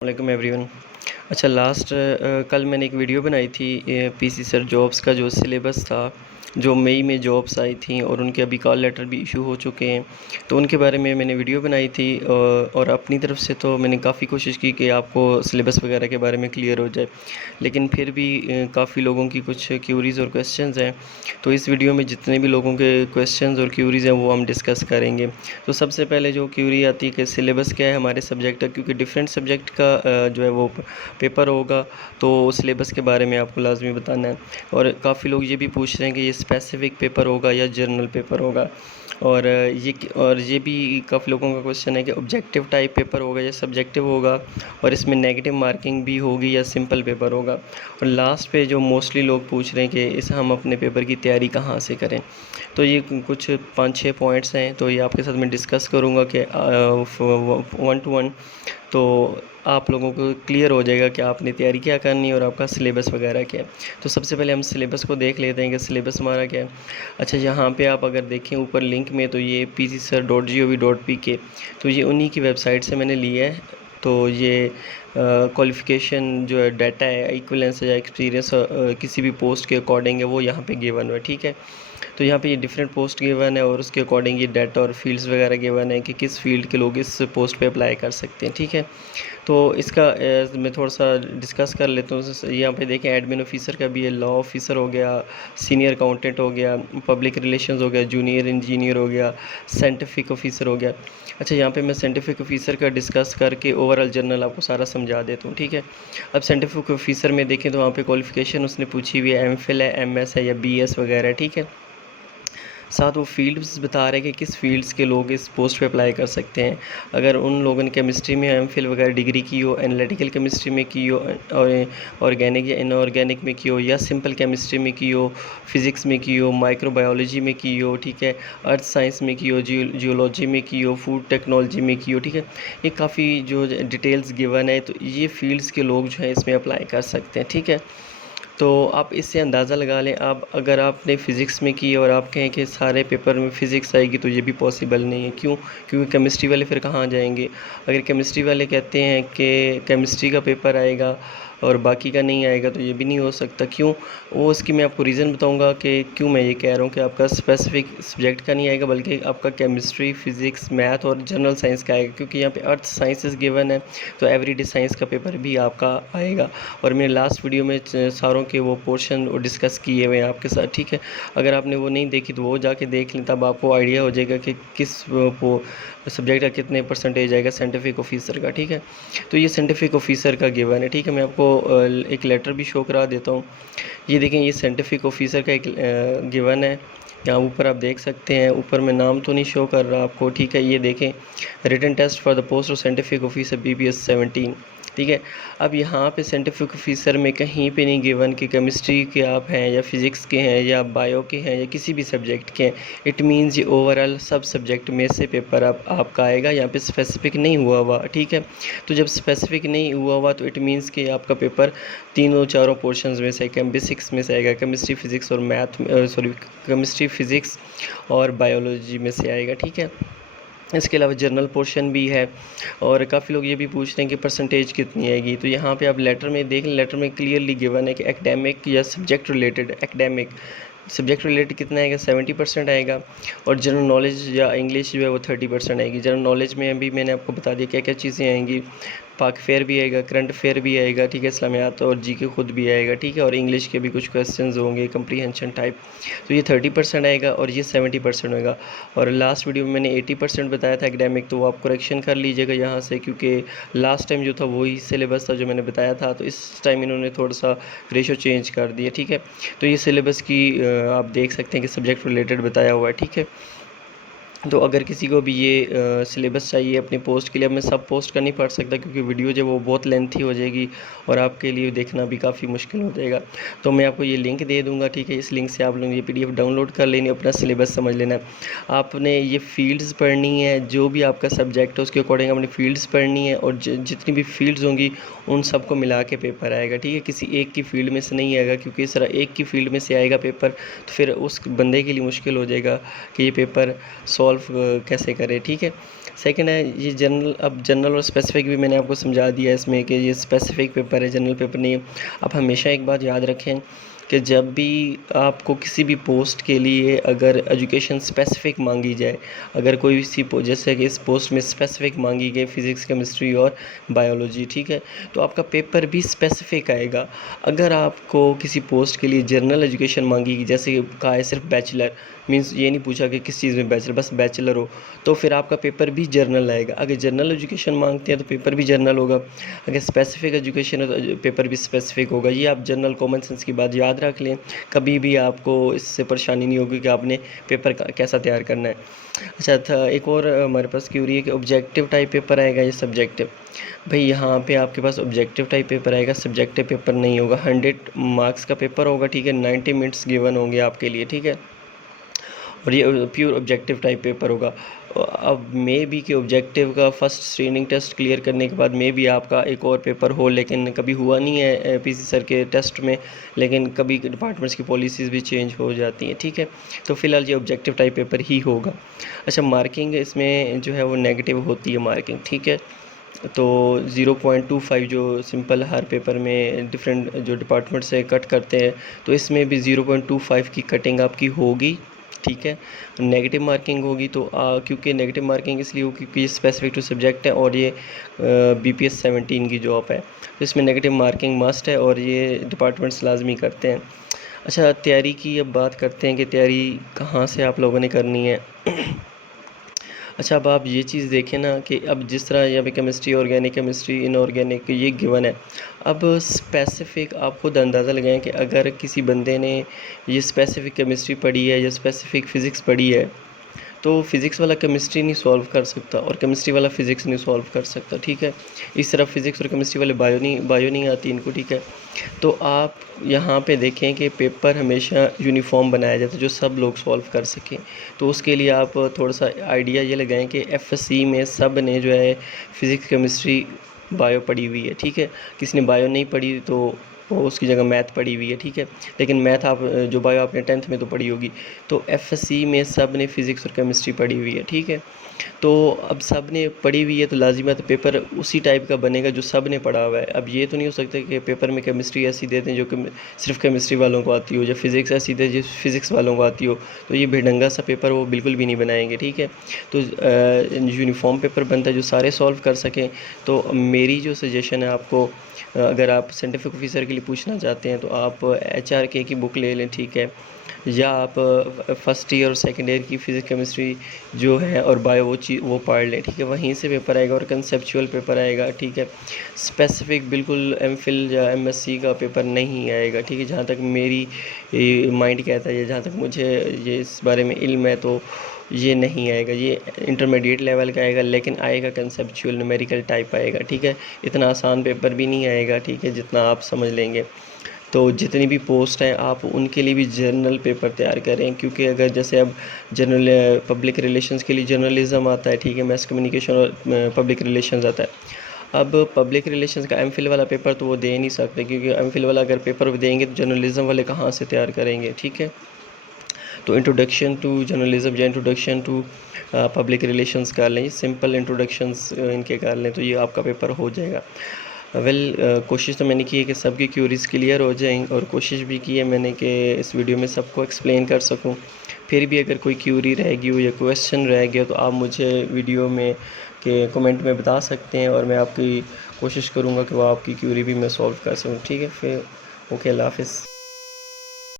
वालेकुम एवरीवन। अच्छा कल मैंने एक वीडियो बनाई थी पीसी सर जॉब्स का जो सिलेबस था, जो मई में जॉब्स आई थी और उनके अभी कॉल लेटर भी इशू हो चुके हैं, तो उनके बारे में मैंने वीडियो बनाई थी। और अपनी तरफ से तो मैंने काफ़ी कोशिश की कि आपको सिलेबस वगैरह के बारे में क्लियर हो जाए, लेकिन फिर भी काफ़ी लोगों की कुछ क्यूरीज़ और क्वेश्चंस हैं। तो इस वीडियो में जितने भी लोगों के क्वेश्चंस और क्यूरीज़ हैं वो हम डिस्कस करेंगे। तो सबसे पहले जो क्यूरी आती है कि सिलेबस क्या है हमारे सब्जेक्ट का, क्योंकि डिफरेंट सब्जेक्ट का जो है वो पेपर होगा, तो सिलेबस के बारे में आपको लाजमी बताना है। और काफ़ी लोग ये भी पूछ रहे हैं कि ये स्पेसिफ़िक पेपर होगा या जर्नल पेपर होगा। और ये भी काफ़ी लोगों का क्वेश्चन है कि ऑब्जेक्टिव टाइप पेपर होगा या सब्जेक्टिव होगा, और इसमें नेगेटिव मार्किंग भी होगी या सिंपल पेपर होगा। और लास्ट पे जो मोस्टली लोग पूछ रहे हैं कि इस हम अपने पेपर की तैयारी कहाँ से करें, तो ये कुछ 5-6 पॉइंट्स हैं, तो ये आपके साथ मैं डिस्कस करूँगा कि 1 to 1, तो आप लोगों को क्लियर हो जाएगा कि आपने तैयारी क्या करनी है और आपका सिलेबस वगैरह क्या है। तो सबसे पहले हम सिलेबस को देख लेते हैं कि सिलेबस हमारा क्या है। अच्छा, यहाँ पे आप अगर देखें ऊपर लिंक में, तो ये pcsir.gov.pk, तो ये उन्हीं की वेबसाइट से मैंने लिया है। तो ये क्वालिफ़िकेशन जो है, डाटा है, इक्विवेलेंस या एक्सपीरियंस किसी भी पोस्ट के अकॉर्डिंग है, वो यहाँ पे गिवन हुआ है, ठीक है। तो यहाँ पे ये डिफरेंट पोस्ट गिवन है और उसके अकॉर्डिंग ये डाटा और फील्ड्स वगैरह गिवन है कि किस फील्ड के लोग इस पोस्ट पे अप्लाई कर सकते हैं, ठीक है। तो इसका मैं थोड़ा सा डिस्कस कर लेता हूँ। यहाँ पे देखें, एडमिन ऑफिसर का भी है, लॉ ऑफिसर हो गया, सीनियर अकाउंटेंट हो गया, पब्लिक रिलेशंस हो गया, जूनियर इंजीनियर हो गया, साइंटिफिक ऑफिसर हो गया। अच्छा, यहाँ पे मैं साइंटिफिक ऑफिसर का डिस्कस करके ओवरऑल जनरल आपको सारा समझा देता हूँ, ठीक है। अब साइंटिफिक ऑफिसर में देखें तो वहाँ पे क्वालिफिकेशन उसने पूछी हुई है, एमफिल है, एमएस है या बीएस वगैरह, ठीक है। साथ वो फील्ड्स बता रहे हैं कि किस फील्ड्स के लोग इस पोस्ट पे अप्लाई कर सकते हैं। अगर उन लोगों ने केमिस्ट्री में एमफिल वगैरह डिग्री की हो, एनालिटिकल केमिस्ट्री में की हो, और ऑर्गेनिक या इनऑर्गेनिक में की हो, या सिंपल केमिस्ट्री में की हो, फिज़िक्स में की हो, माइक्रोबायोलॉजी में की हो, ठीक है, अर्थ साइंस में की हो, जियोलॉजी में की हो, फूड टेक्नोलॉजी में की हो, ठीक है। ये काफ़ी जो डिटेल्स गिवन है, तो ये फील्ड्स के लोग जो हैं इसमें अप्लाई कर सकते हैं, ठीक है। तो आप इससे अंदाज़ा लगा लें। आप अगर आपने फ़िज़िक्स में की और आप कहें कि सारे पेपर में फ़िज़िक्स आएगी, तो ये भी पॉसिबल नहीं है। क्यों? क्योंकि केमिस्ट्री वाले फिर कहाँ जाएंगे? अगर केमिस्ट्री वाले कहते हैं कि केमिस्ट्री का पेपर आएगा और बाकी का नहीं आएगा, तो ये भी नहीं हो सकता। क्यों? वो उसकी मैं आपको रीज़न बताऊंगा कि क्यों मैं ये कह रहा हूँ कि आपका स्पेसिफिक सब्जेक्ट का नहीं आएगा, बल्कि आपका केमिस्ट्री, फ़िज़िक्स, मैथ और जनरल साइंस का आएगा, क्योंकि यहाँ पे अर्थ साइंसेस गिवन है, तो एवरीडे साइंस का पेपर भी आपका आएगा। और मैंने लास्ट वीडियो में सारों के वो पोर्शन डिस्कस किए हुए हैं आपके साथ, ठीक है। अगर आपने वो नहीं देखी तो वो जाके देख लें, तब आपको आइडिया हो जाएगा कि किस वो सब्जेक्ट का कितने परसेंटेज आएगा साइंटिफिक ऑफिसर का, ठीक है। तो ये साइंटिफिक ऑफिसर का गिवन है, ठीक है। मैं आपको एक लेटर भी शो करा देता हूँ। ये देखें, ये साइंटिफिक ऑफिसर का एक गिवन है। यहाँ ऊपर आप देख सकते हैं, ऊपर मैं नाम तो नहीं शो कर रहा आपको, ठीक है। ये देखें, written test for the post of scientific officer BPS 17, ठीक है। अब यहाँ पे साइंटिफिक ऑफिसर में कहीं पे नहीं गिवन कि केमिस्ट्री के आप हैं या फिज़िक्स के हैं या बायो के हैं या किसी भी सब्जेक्ट के हैं। इट मीन्स ये ओवरऑल सब सब्जेक्ट में से पेपर आपका आएगा, यहाँ पे स्पेसिफिक नहीं हुआ, ठीक है। तो जब स्पेसिफिक नहीं हुआ तो इट मीन्स कि आपका पेपर तीनों चारों पोर्शंस में से बेसिक्स में से आएगा, केमिस्ट्री, फिज़िक्स और केमिस्ट्री, फिज़िक्स और बायोलॉजी में से आएगा, ठीक है। इसके अलावा जनरल पोर्शन भी है। और काफ़ी लोग ये भी पूछ रहे हैं कि परसेंटेज कितनी आएगी, तो यहाँ पे आप लेटर में देख लें, लेटर में क्लियरली गिवन है कि एकेडमिक या subject related, academic subject related कितना आएगा, 70% आएगा। और जनरल नॉलेज या इंग्लिश जो है वो 30% आएगी। जनरल नॉलेज में अभी मैंने आपको बता दिया क्या क्या चीज़ें आएंगी। पाक फेयर भी आएगा, करंट फेयर भी आएगा, ठीक है, इस्लामियात और जीके खुद भी आएगा, ठीक है। और इंग्लिश के भी कुछ क्वेश्चंस होंगे, कंप्रीहेंशन टाइप। तो ये 30% आएगा और ये 70% होगा। और लास्ट वीडियो में मैंने 80% बताया था एकेडमिक, तो वो आप करेक्शन कर लीजिएगा यहाँ से, क्योंकि लास्ट टाइम जो था वही सिलेबस था जो मैंने बताया था, तो इस टाइम इन्होंने थोड़ा सा रेशो चेंज कर दिया, ठीक है। तो ये सिलेबस की आप देख सकते हैं कि सब्जेक्ट रिलेटेड बताया हुआ है, ठीक है। तो अगर किसी को भी ये सिलेबस चाहिए अपनी पोस्ट के लिए, अब मैं सब पोस्ट का नहीं पढ़ सकता क्योंकि वीडियो जो वो बहुत लेंथी हो जाएगी और आपके लिए देखना भी काफ़ी मुश्किल हो जाएगा। तो मैं आपको ये लिंक दे दूंगा, ठीक है। इस लिंक से आप लोग ये PDF डाउनलोड कर लेनी, अपना सिलेबस समझ लेना है। आपने ये फील्ड्स पढ़नी है, जो भी आपका सब्जेक्ट है उसके अकॉर्डिंग आपने फील्ड्स पढ़नी है, और जितनी भी फील्ड्स होंगी उन सबको मिला के पेपर आएगा, ठीक है। किसी एक की फील्ड में से नहीं आएगा, क्योंकि इस तरह एक की फील्ड में से आएगा पेपर तो फिर उस बंदे के लिए मुश्किल हो जाएगा कि ये पेपर सॉल्व कैसे करें, ठीक है। सेकंड है ये जनरल, अब जनरल और स्पेसिफिक भी मैंने आपको समझा दिया है इसमें कि ये स्पेसिफिक पेपर है, जनरल पेपर नहीं है। आप हमेशा एक बात याद रखें कि जब भी आपको किसी भी पोस्ट के लिए अगर एजुकेशन स्पेसिफिक मांगी जाए, अगर कोई सी जैसे कि इस पोस्ट में स्पेसिफिक मांगी गई फ़िज़िक्स, केमिस्ट्री और बायोलॉजी, ठीक है, तो आपका पेपर भी स्पेसिफिक आएगा। अगर आपको किसी पोस्ट के लिए जनरल एजुकेशन मांगी गई, जैसे कि कहा है सिर्फ बैचलर, मीन्स ये नहीं पूछा कि किस चीज़ में बैचलर, बस बैचलर हो, तो फिर आपका पेपर भी जर्नल आएगा। अगर जनरल एजुकेशन मांगते हैं तो पेपर भी जर्नल होगा, अगर स्पेसिफिक एजुकेशन है तो पेपर भी स्पेसिफिक होगा। ये आप जनरल कॉमन सेंस की बात याद रख लें, कभी भी आपको इससे परेशानी नहीं होगी कि आपने पेपर कैसा तैयार करना है। अच्छा था, एक और हमारे पास क्यूरी है कि ऑब्जेक्टिव टाइप पेपर आएगा या सब्जेक्टिव। भाई यहाँ पे आपके पास ऑब्जेक्टिव टाइप पेपर आएगा, सब्जेक्टिव पेपर नहीं होगा। 100 मार्क्स का पेपर होगा, ठीक है, 90 मिनट्स गिवन होंगे आपके लिए, ठीक है, और ये प्योर ऑब्जेक्टिव टाइप पेपर होगा। अब मे बी कि ऑब्जेक्टिव का फर्स्ट स्क्रीनिंग टेस्ट क्लियर करने के बाद मे बी आपका एक और पेपर हो, लेकिन कभी हुआ नहीं है पीसी सर के टेस्ट में, लेकिन कभी डिपार्टमेंट्स की पॉलिसीज़ भी चेंज हो जाती हैं, ठीक है। तो फ़िलहाल ये ऑब्जेक्टिव टाइप पेपर ही होगा। अच्छा, मार्किंग इसमें जो है वो नेगेटिव होती है मार्किंग, ठीक है, तो 0.25 जो सिंपल हर पेपर में डिफरेंट जो डिपार्टमेंट से कट करते हैं, तो इसमें भी 0.25 की कटिंग आपकी होगी, ठीक है। नेगेटिव मार्किंग होगी तो क्योंकि नेगेटिव मार्किंग इसलिए होगी क्योंकि ये स्पेसिफिक टू सब्जेक्ट है और ये BPS 17 की जॉब है, तो इसमें नेगेटिव मार्किंग मस्ट है और ये डिपार्टमेंट्स लाजमी करते हैं। अच्छा, तैयारी की अब बात करते हैं कि तैयारी कहाँ से आप लोगों ने करनी है। अच्छा, अब आप ये चीज़ देखें ना कि अब जिस तरह यहाँ पे केमिस्ट्री, ऑर्गेनिक केमिस्ट्री, इनऑर्गेनिक ये गिवन है। अब स्पेसिफ़िक आप खुद अंदाज़ा लगाएं कि अगर किसी बंदे ने ये स्पेसिफ़िक केमिस्ट्री पढ़ी है या स्पेसिफ़िक फ़िज़िक्स पढ़ी है, तो फ़िज़िक्स वाला केमिस्ट्री नहीं सॉल्व कर सकता और केमिस्ट्री वाला फ़िज़िक्स नहीं सॉल्व कर सकता, ठीक है। इस तरह फ़िज़िक्स और केमिस्ट्री वाले बायो नहीं आती इनको, ठीक है। तो आप यहाँ पे देखें कि पेपर हमेशा यूनिफ़ॉर्म बनाया जाता है जो सब लोग सॉल्व कर सकें। तो उसके लिए आप थोड़ा सा आइडिया ये लगाएं कि FSC में सब ने जो है फ़िज़िक्स, केमिस्ट्री, बायो पढ़ी हुई है, ठीक है। किसी ने बायो नहीं पढ़ी तो वो उसकी जगह मैथ पढ़ी हुई है, ठीक है, लेकिन मैथ आप जो बायो आपने 10th में तो पढ़ी होगी। तो FSC में सब ने फ़िज़िक्स और केमिस्ट्री पढ़ी हुई है, ठीक है। तो अब सब ने पढ़ी हुई है तो लाज़िमत पेपर उसी टाइप का बनेगा जो सब ने पढ़ा हुआ है। अब ये तो नहीं हो सकता कि पेपर में केमिस्ट्री ऐसी दे दें जो सिर्फ केमिस्ट्री वालों को आती हो, या फ़िज़िक्स ऐसी दे जो फ़िज़िक्स वालों को आती हो, तो ये बेढंगा सा पेपर वो बिल्कुल भी नहीं बनाएंगे, ठीक है। तो यूनिफ़ॉर्म पेपर बनता है जो सारे सॉल्व कर सकें। तो मेरी जो सजेशन है आपको, अगर आप साइंटिफिक ऑफिसर के लिए पूछना चाहते हैं तो आप HRK की बुक ले लें, ठीक है, या आप फर्स्ट ईयर और सेकेंड ईयर की फ़िज़िक्स, केमिस्ट्री जो है और बायो वो पढ़ लें, ठीक है। वहीं से पेपर आएगा और कंसेप्चुअल पेपर आएगा, ठीक है। स्पेसिफिक बिल्कुल MPhil या MSc का पेपर नहीं आएगा, ठीक है, जहाँ तक मेरी माइंड कहता है, जहाँ तक मुझे ये इस बारे में इल्म है, तो ये नहीं आएगा। ये इंटरमीडिएट लेवल का आएगा, लेकिन आएगा कंसेप्चुअल न्यूमेरिकल टाइप आएगा, ठीक है। इतना आसान पेपर भी नहीं आएगा, ठीक है, जितना आप समझ लेंगे। तो जितनी भी पोस्ट हैं आप उनके लिए भी जर्नल पेपर तैयार करें, क्योंकि अगर जैसे अब जनरल पब्लिक रिलेशंस के लिए जर्नलिज़म आता है, ठीक है, मैस कम्युनिकेशन और पब्लिक रिलेशंस आता है। अब पब्लिक रिलेशंस का MPhil वाला पेपर तो वो दे नहीं सकते, क्योंकि MPhil वाला अगर पेपर देंगे तो जर्नलिज़म वाले कहाँ से तैयार करेंगे, ठीक है। तो इंट्रोडक्शन टू जर्नलिज़म या इंट्रोडक्शन टू पब्लिक रिलेशंस कर लें, सिंपल इंट्रोडक्शंस इनके कर लें, तो ये आपका पेपर हो जाएगा। कोशिश तो मैंने की है कि सबकी क्यूरीज़ क्लियर हो जाएं, और कोशिश भी की है मैंने कि इस वीडियो में सबको एक्सप्लेन कर सकूं। फिर भी अगर कोई क्यूरी रह गई हो या क्वेश्चन रह गया तो आप मुझे वीडियो में के कमेंट में बता सकते हैं, और मैं आपकी कोशिश करूंगा कि वो आपकी क्यूरी भी मैं सॉल्व कर सकूं, ठीक है। फिर ओके, अल्लाह हाफ़िज़।